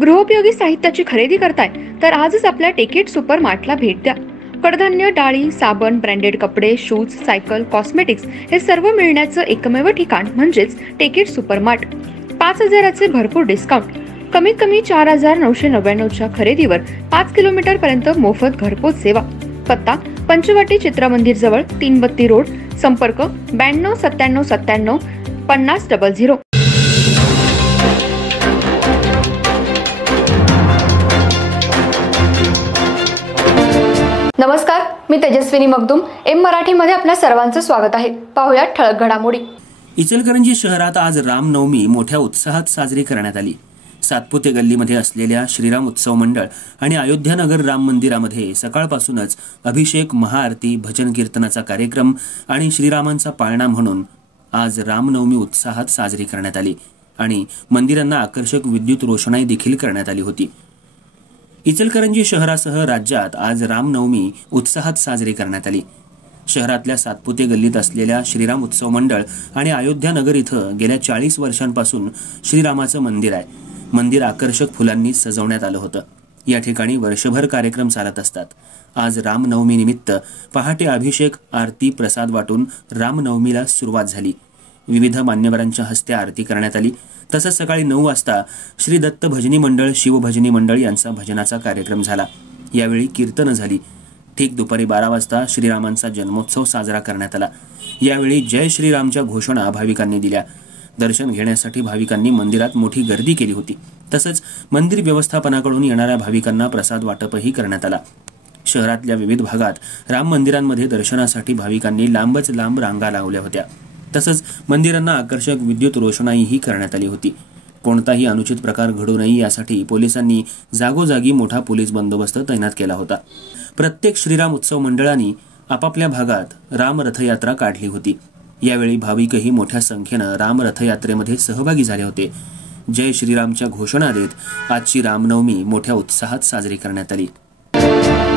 गृहोपयोगी साहित्याची खरेदी करताय तर आजच आपल्या टेकेट सुपर मार्टला भेट द्या। कडधान्य, डाळी, साबण, ब्रँडेड कपडे, शूज, सायकल, कॉस्मेटिक्स हे सर्व मिळण्याचं एकमेव ठिकाण म्हणजेच टेकेट सुपर मार्ट। 5,000चे भरपूर डिस्काउंट, कमीत कमी 4,999च्या खरेदीवर 5 किलोमीटर पर्यंत मोफत घरपोच सेवा। पत्ता पंचवटी चित्रमंदिर जवळ, 3 बत्ती रोड। संपर्क 92 97 97 50 00। नमस्कार, मी तेजस्विनी मगदूम। एम मराठीमध्ये आपल्या सर्वांचं स्वागत आहे। पाहूया ठळक घडामोडी। इचलकरंजी शहरात आज रामनवमी मोठ्या उत्साहात साजरी करण्यात आली। सातपुते गल्लीमध्ये असलेल्या श्रीराम उत्सव मंडळ आणि अयोध्यानगर राम मंदिरामध्ये सकाळपासूनच अभिषेक, महाआरती, भजन कीर्तनाचा कार्यक्रम आणि श्रीरामांचा पाळणा म्हणून आज रामनवमी उत्साहात साजरी करण्यात आली आणि मंदिरांना आकर्षक विद्युत रोषणाई देखील करण्यात आली होती। इचलकरंजी शहरासह राज्यात आज रामनवमी उत्साहात साजरी करण्यात आली। शहरातल्या सातपुते गल्लीत असलेल्या श्रीराम उत्सव मंडळ आणि अयोध्यानगर इथं गेल्या 40 वर्षांपासून श्रीरामाचं मंदिर आहे। मंदिर आकर्षक फुलांनी सजवण्यात आलं होतं। या ठिकाणी वर्षभर कार्यक्रम चालत असतात। आज रामनवमी निमित्त पहाटे अभिषेक, आरती, प्रसाद वाटून रामनवमीला सुरुवात झाली। विविध मान्यवरांच्या हस्ते आरती करण्यात आली। तसंच सकाळी 9 वाजता श्री दत्त भजनी मंडळ, शिवभजनी मंडळ यांचा भजनाचा कार्यक्रम झाला। यावेळी कीर्तनं झाली। ठीक दुपारी 12 वाजता श्रीरामांचा जन्मोत्सव साजरा करण्यात आला। यावेळी जय श्रीरामच्या घोषणा भाविकांनी दिल्या। दर्शन घेण्यासाठी भाविकांनी मंदिरात मोठी गर्दी केली होती। तसंच मंदिर व्यवस्थापनाकडून येणाऱ्या भाविकांना प्रसाद वाटपही करण्यात आला। शहरातल्या विविध भागात राम मंदिरांमध्ये दर्शनासाठी भाविकांनी लांबच लांब रांगा लावल्या होत्या। तसंच मंदिरांना आकर्षक विद्युत रोषणाईही करण्यात आली होती। कोणताही अनुचित प्रकार घडू नये यासाठी पोलिसांनी जागोजागी मोठा पोलीस बंदोबस्त तैनात केला होता। प्रत्येक श्रीराम उत्सव मंडळांनी आपापल्या भागात राम रथयात्रा काढली होती। यावेळी भाविकही मोठ्या संख्येनं राम रथयात्रेमध्ये सहभागी झाले होते। जय श्रीरामच्या घोषणा देत आजची रामनवमी मोठ्या उत्साहात साजरी करण्यात आली।